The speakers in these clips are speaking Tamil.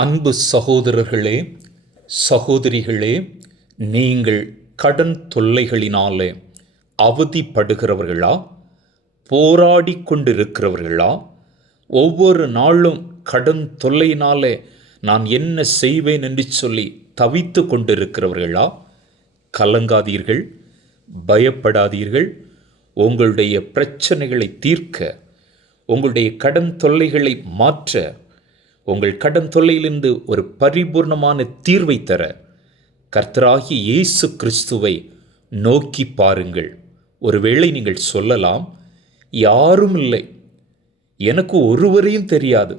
அன்பு சகோதரர்களே, சகோதரிகளே, நீங்கள் கடன் தொல்லைகளினாலே அவதிப்படுகிறவர்களா? போராடி கொண்டிருக்கிறவர்களா? ஒவ்வொரு நாளும் கடன் தொல்லையினாலே நான் என்ன செய்வேன் என்று சொல்லி தவித்து கொண்டிருக்கிறவர்களா? கலங்காதீர்கள், பயப்படாதீர்கள். உங்களுடைய பிரச்சனைகளை தீர்க்க, உங்களுடைய கடன் தொல்லைகளை மாற்ற, உங்கள் கடன் தொல்லையிலிருந்து ஒரு பரிபூர்ணமான தீர்வை தர கர்த்தராகிய இயேசு கிறிஸ்துவை நோக்கி பாருங்கள். ஒருவேளை நீங்கள் சொல்லலாம், யாரும் இல்லை, எனக்கு ஒருவரையும் தெரியாது,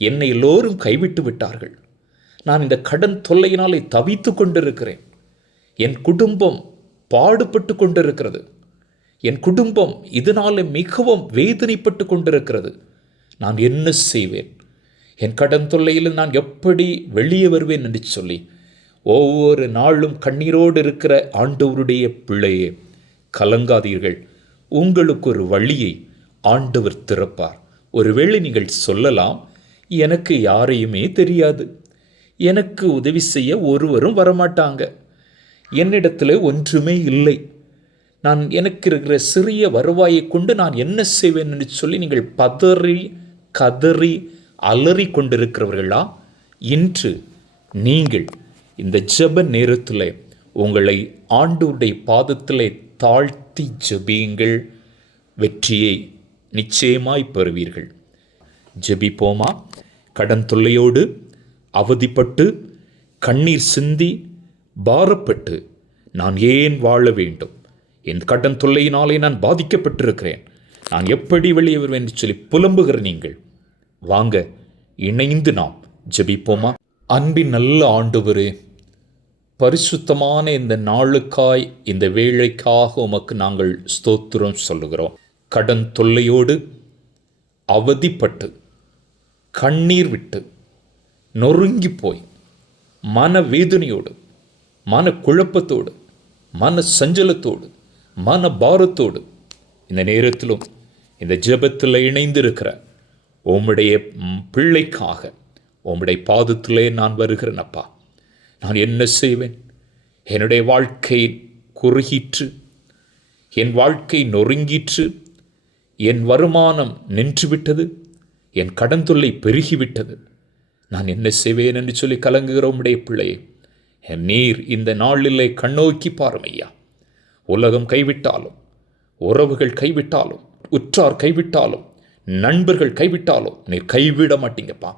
என்னை எல்லோரும் கைவிட்டு விட்டார்கள், நான் இந்த கடன் தொல்லையினாலே தவித்து கொண்டிருக்கிறேன், என் குடும்பம் பாடுபட்டு கொண்டிருக்கிறது, என் குடும்பம் இதனாலே மிகவும் வேதனைப்பட்டு கொண்டிருக்கிறது, நான் என்ன செய்வேன், என் கடன் தொல்லையில் நான் எப்படி வெளியே வருவேன் என்று சொல்லி ஒவ்வொரு நாளும் கண்ணீரோடு இருக்கிற ஆண்டவருடைய பிள்ளையே, கலங்காதீர்கள். உங்களுக்கு ஒரு வழியை ஆண்டவர் திறப்பார். ஒருவேளை நீங்கள் சொல்லலாம், எனக்கு யாரையுமே தெரியாது, எனக்கு உதவி செய்ய ஒருவரும் வரமாட்டாங்க, என்னிடத்தில் ஒன்றுமே இல்லை, எனக்கு இருக்கிற சிறிய வருவாயை கொண்டு நான் என்ன செய்வேன் என்று சொல்லி நீங்கள் பதறி கதறி அலறி கொண்டிருக்கிறவர்களா? இன்று நீங்கள் இந்த ஜெப நேரத்தில் உங்களை ஆண்டவருடைய பாதத்திலே தாழ்த்தி ஜெபியுங்கள். வெற்றியை நிச்சயமாய் பெறுவீர்கள். ஜெபிப்போமா? கடன் தொல்லையோடு அவதிப்பட்டு கண்ணீர் சிந்தி பாரப்பட்டு நான் ஏன் வாழ வேண்டும், என் கடன் தொல்லையினாலே நான் பாதிக்கப்பட்டிருக்கிறேன், நான் எப்படி வெளியே வருவேன் என்று சொல்லி புலம்புகிற நீங்கள் வாங்க, இணைந்து நாம் ஜெபிப்போமா? அன்பின் நல்ல ஆண்டவரே, பரிசுத்தமான இந்த நாளுக்காய், இந்த வேளைக்காக உமக்கு நாங்கள் ஸ்தோத்திரம் சொல்லுகிறோம். கடன் தொல்லையோடு அவதிப்பட்டு கண்ணீர் விட்டு நொறுங்கி போய் மனவேதனையோடு, மன குழப்பத்தோடு, மன சஞ்சலத்தோடு, மன பாரத்தோடு இந்த நேரத்திலும் இந்த ஜெபத்தில் இணைந்திருக்கிற உம்முடைய பிள்ளைக்காக உம்முடைய பாதத்திலே நான் வருகிறேன் அப்பா. நான் என்ன செய்வேன்? என்னுடைய வாழ்க்கை குறுகிற்று, என் வாழ்க்கை நொறுங்கிற்று, என் வருமானம் நின்றுவிட்டது, என் கடன் தொல்லை பெருகிவிட்டது, நான் என்ன செய்வேன் என்று சொல்லி கலங்குகிற உம்முடைய பிள்ளையே, என் நீர் இந்த நாளிலே கண்ணோக்கி பாருமையா. உலகம் கைவிட்டாலும், உறவுகள் கைவிட்டாலும், உற்றார் கைவிட்டாலும், நண்பர்கள் கைவிட்டாலும் நீர் கைவிட மாட்டீங்கப்பா.